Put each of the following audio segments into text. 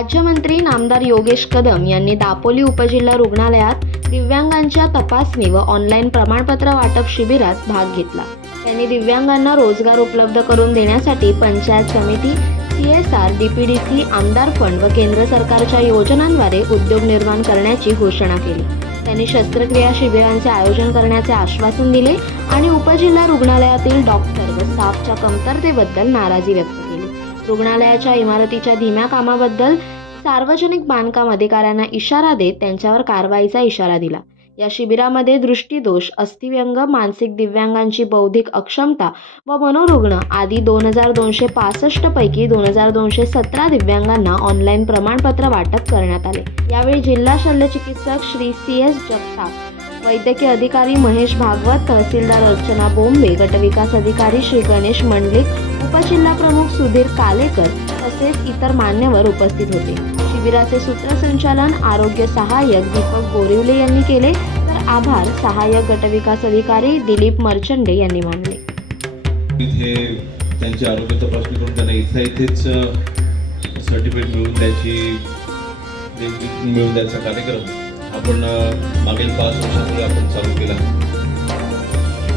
राज्यमंत्री नामदार योगेश कदम यांनी दापोली उपजिल्हा रुग्णालयात दिव्यांगांच्या तपासणी व ऑनलाईन प्रमाणपत्र वाटप शिबिरात भाग घेतला. त्यांनी दिव्यांगांना रोजगार उपलब्ध करून देण्यासाठी पंचायत समिती C S R D P D C आमदार फंड व केंद्र सरकारच्या योजनांद्वारे उद्योग निर्माण करण्याची घोषणा केली. त्यांनी शस्त्रक्रिया शिबिरांचे आयोजन करण्याचे आश्वासन दिले आणि उपजिल्हा रुग्णालयातील डॉक्टर व स्टाफच्या कमतरतेबद्दल नाराजी व्यक्त केली. रुग्णालयाच्या इमारतीच्या धीम्या कामाबद्दल सार्वजनिक बांधकाम अधिकाऱ्यांना इशारा देत त्यांच्यावर कारवाईचा इशारा दिला. या शिबिरामध्ये दृष्टीदोष अस्थिव्यंग मानसिक दिव्यांगांची बौद्धिक अक्षमता व मनोरुग्ण आदी दोन हजार दोनशे पासष्ट पैकी दोन हजार दोनशे सतरा दिव्यांगांना ऑनलाईन प्रमाणपत्र वाटप करण्यात आले. यावेळी जिल्हा शल्यचिकित्सक श्री सी एस जगताप वैद्यकीय अधिकारी महेश भागवत तहसीलदार अर्चना बोंबे गटविकास अधिकारी श्री गणेश मंडलिक उपजिल्हा प्रमुख सुधीर कालेकर तसेच इतर मान्यवर उपस्थित होते. शिबिराचे सूत्रसंचालन आरोग्य सहाय्यक दीपक बोरिवले यांनी केले. तर आभार सहाय्यक गटविकास अधिकारी दिलीप मर्चंडे यांनी मानले. इथे त्यांची आरोग्य तपासणी करून त्यांना इथल्या इथेच सर्टिफिकेट मिळवून द्यायची मिळवून द्यायचा कार्यक्रम. आपण मागील पाच वर्षापूर्वी आपण चालू केला.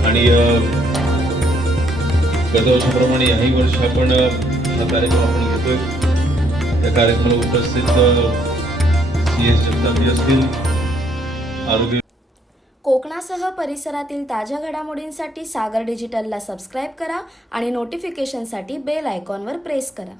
आणि अ, गत वर्षाप्रमाणे याही वर्ष आपण हा कार्यक्रम आपण घेतोय. त्या कार्यक्रमाला उपस्थित सी एस जगतापी असतील आरोग्य कोकणासह परिसरातील ताज्या घडामोडींसाठी सागर डिजिटलला सबस्क्राईब करा आणि नोटिफिकेशनसाठी बेल आयकॉनवर प्रेस करा.